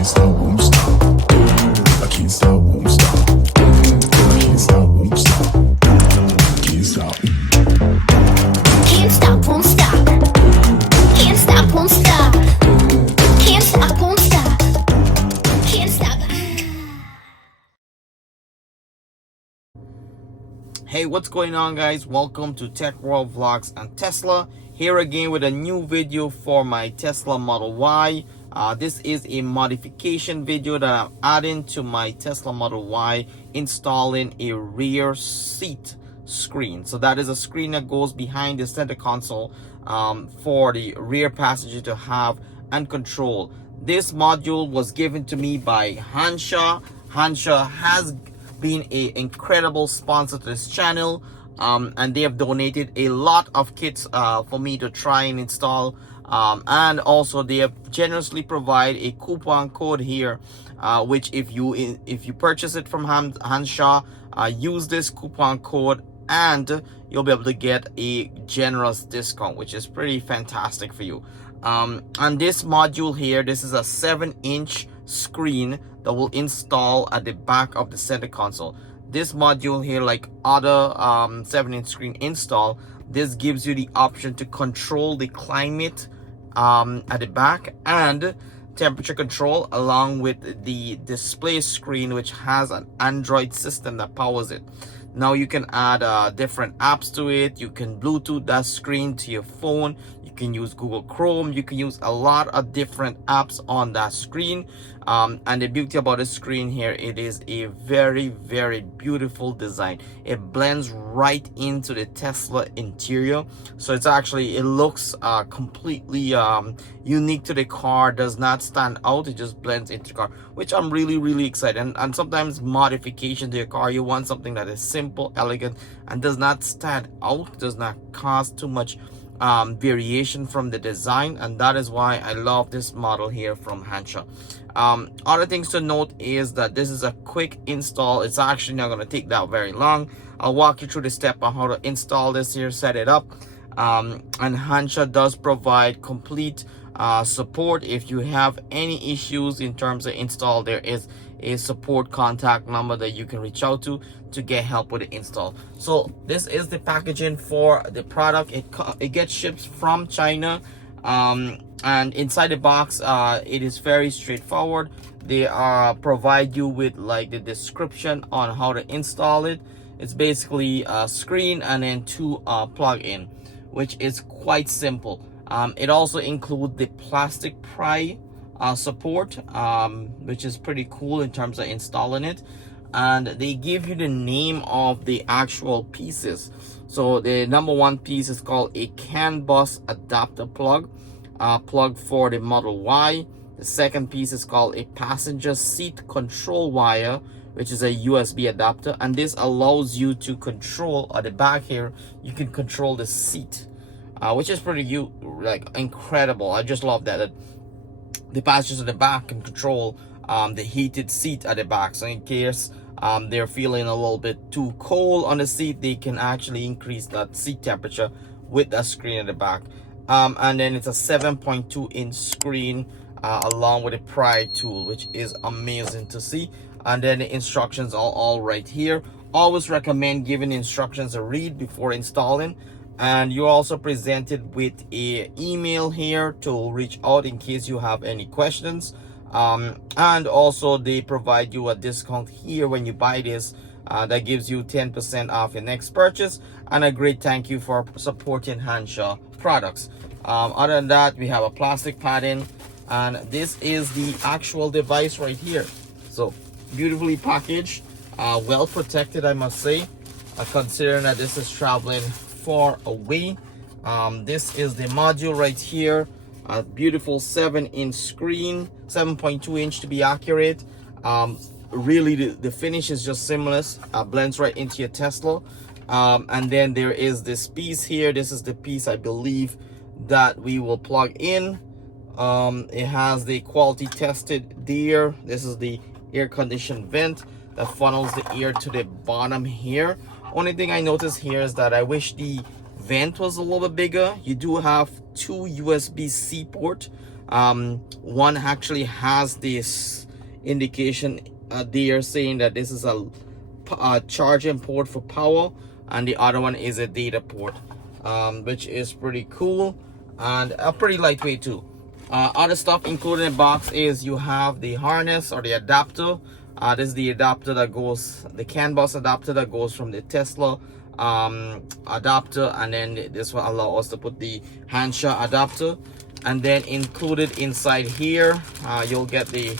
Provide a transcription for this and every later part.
can't stop, won't stop. I can't stop, won't stop. I can't stop, won't stop. Can't stop. Can't stop, won't stop. Can't stop, won't stop. Can't stop, won't stop. Can't stop. Hey, what's going on, guys? Welcome to Tech World Vlogs and Tesla. Here again with a new video for my Tesla Model Y. This is a modification video that I'm adding to my Tesla Model Y, installing a rear seat screen. So that is a screen that goes behind the center console for the rear passenger to have and control. This module was given to me by Hansshow. Hansshow has been an incredible sponsor to this channel, and they have donated a lot of kits for me to try and install, and also they have generously provide a coupon code here, which if you purchase it from Hansshow, use this coupon code and you'll be able to get a generous discount, which is pretty fantastic for you. And this module here, this is a 7-inch screen that will install at the back of the center console. This module here, like other 7-inch screen install, this gives you the option to control the climate at the back and temperature control, along with the display screen, which has an Android system that powers it. Now you can add different apps to it. You can Bluetooth that screen to your phone. You can use Google Chrome. You can use a lot of different apps on that screen. And the beauty about this screen here, it is a very, very beautiful design. It blends right into the Tesla interior. So it's actually, it looks completely unique to the car, does not stand out. It just blends into the car, which I'm really, really excited. And sometimes modification to your car, you want something that is simple, elegant, and does not stand out, does not cause too much variation from the design. And that is why I love this model here from Hansshow. Other things to note is that this is a quick install. It's actually not going to take that very long. I'll walk you through the step on how to install this here, set it up. And Hansshow does provide complete support. If you have any issues in terms of install, there is a support contact number that you can reach out to get help with the install. So this is the packaging for the product. It gets shipped from China, and inside the box it is very straightforward. They provide you with like the description on how to install it. It's basically a screen and then two plug-in, which is quite simple. It also includes the plastic pry support, which is pretty cool in terms of installing it. And they give you the name of the actual pieces. So the number one piece is called a CAN bus adapter plug for the Model Y. The second piece is called a passenger seat control wire, which is a USB adapter, and this allows you to control at the back here. You can control the seat, which is pretty incredible. I just love that the passengers at the back can control the heated seat at the back. So in case they're feeling a little bit too cold on the seat, they can actually increase that seat temperature with that screen at the back. And then it's a 7.2-inch screen along with a pry tool, which is amazing to see. And then the instructions are all right here. Always recommend giving instructions a read before installing. And you're also presented with a email here to reach out in case you have any questions. And also they provide you a discount here when you buy this that gives you 10% off your next purchase, and a great thank you for supporting Hansshow products. Other than that, we have a plastic padding, and this is the actual device right here. So beautifully packaged, well protected, I must say, considering that this is traveling far away. This is the module right here. A beautiful 7-inch screen, 7.2-inch to be accurate. Really the finish is just seamless, blends right into your Tesla. And then there is this piece here. This is the piece I believe that we will plug in. It has the quality tested there. This is the air conditioned vent that funnels the air to the bottom here. Only thing I noticed here is that I wish the vent was a little bit bigger. You do have two USB-C port. One actually has this indication there saying that this is a charging port for power, and the other one is a data port, which is pretty cool and pretty lightweight too. Other stuff included in the box is you have the harness or the adapter. This is the adapter that goes, the CAN bus adapter that goes from the Tesla adapter, and then this will allow us to put the Hansshow adapter. And then included inside here, you'll get the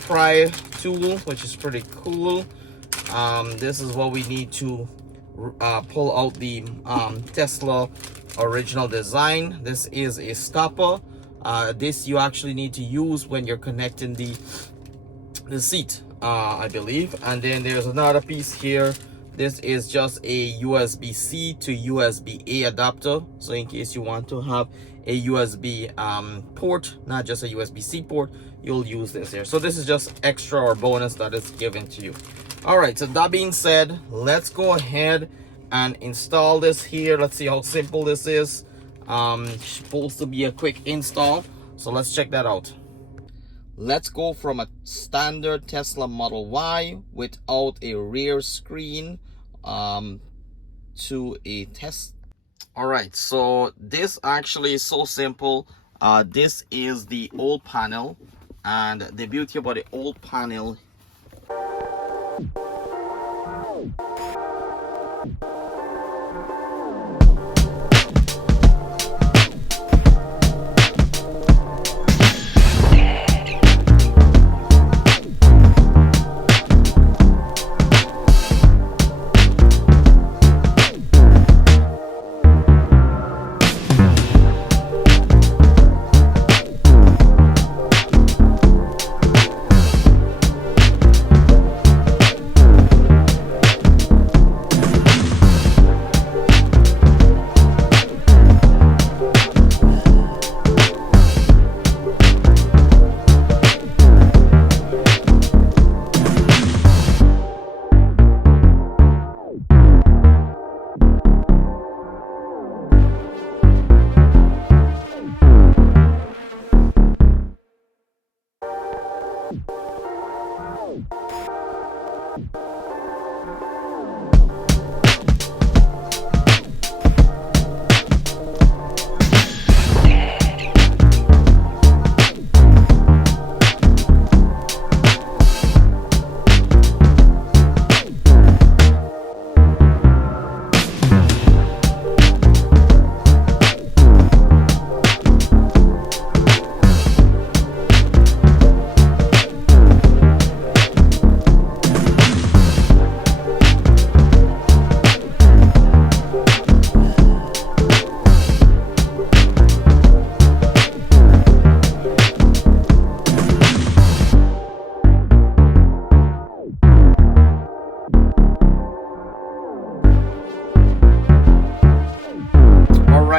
pry tool, which is pretty cool. This is what we need to pull out the Tesla original design. This is a stopper. This you actually need to use when you're connecting the seat, I believe. And then there's another piece here. This is just a USB-C to USB-A adapter, so in case you want to have a USB port, not just a USB-C port, you'll use this here. So this is just extra or bonus that is given to you. All right, so that being said, let's go ahead and install this here. Let's see how simple this is. Supposed to be a quick install, so let's check that out. Let's go from a standard Tesla Model Y without a rear screen to a test. All right, so this actually is so simple. This is the old panel, and the beauty about the old panel,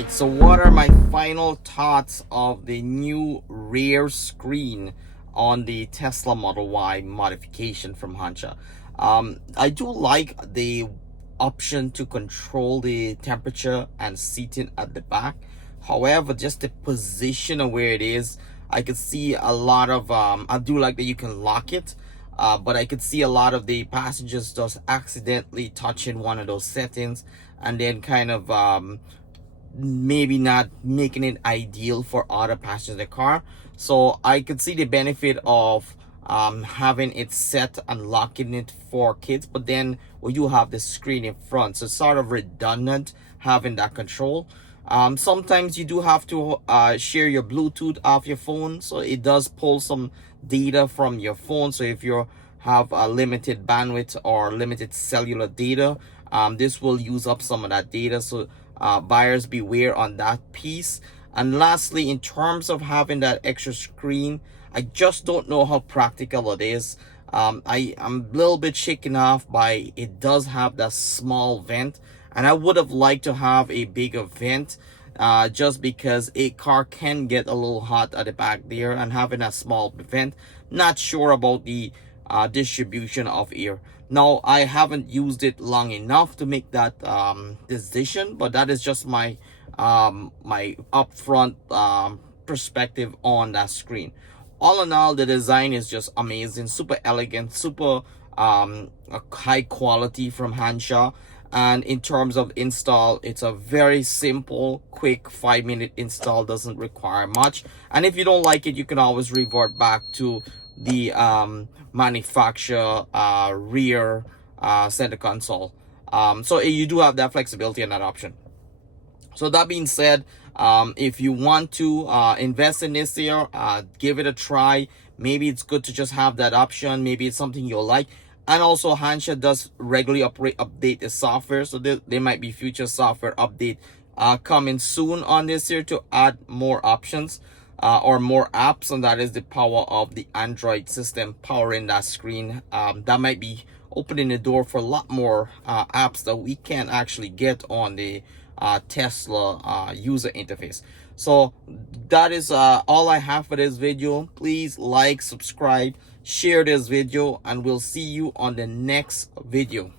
right, so what are my final thoughts of the new rear screen on the Tesla Model Y modification from Hansshow? I do like the option to control the temperature and seating at the back. However, just the position of where it is, I could see a lot of I do like that you can lock it, but I could see a lot of the passengers just accidentally touching one of those settings and then kind of maybe not making it ideal for other passengers in the car. So I could see the benefit of having it set and locking it for kids, but then we do have the screen in front, so it's sort of redundant having that control. Sometimes you do have to share your Bluetooth off your phone, so it does pull some data from your phone. So if you have a limited bandwidth or limited cellular data, this will use up some of that data, so buyers beware on that piece. And lastly, in terms of having that extra screen, I just don't know how practical it is. I'm a little bit shaken off by it does have that small vent, and I would have liked to have a bigger vent, just because a car can get a little hot at the back there, and having a small vent, not sure about the distribution of air. Now, I haven't used it long enough to make that decision, but that is just my my upfront perspective on that screen. All in all, the design is just amazing, super elegant, super high quality from Hansshow. And in terms of install, it's a very simple, quick 5-minute install, doesn't require much. And if you don't like it, you can always revert back to the manufacturer rear center console. So you do have that flexibility and that option. So that being said, if you want to invest in this here, give it a try. Maybe it's good to just have that option. Maybe it's something you'll like. And also, Hansshow does regularly update the software, so there might be future software update coming soon on this here to add more options or more apps, and that is the power of the Android system powering that screen. That might be opening the door for a lot more apps that we can actually get on the Tesla user interface. So that is all I have for this video. Please like, subscribe, share this video, and we'll see you on the next video.